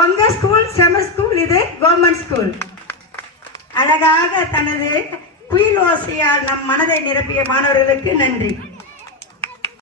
உங்க ஸ்கூல் செம ஸ்கூல் இது கவர்மெண்ட் ஸ்கூல் அழகாக தனது குயில் ஓசையால் நம் மனதை நிரப்பிய மாணவர்களுக்கு நன்றி.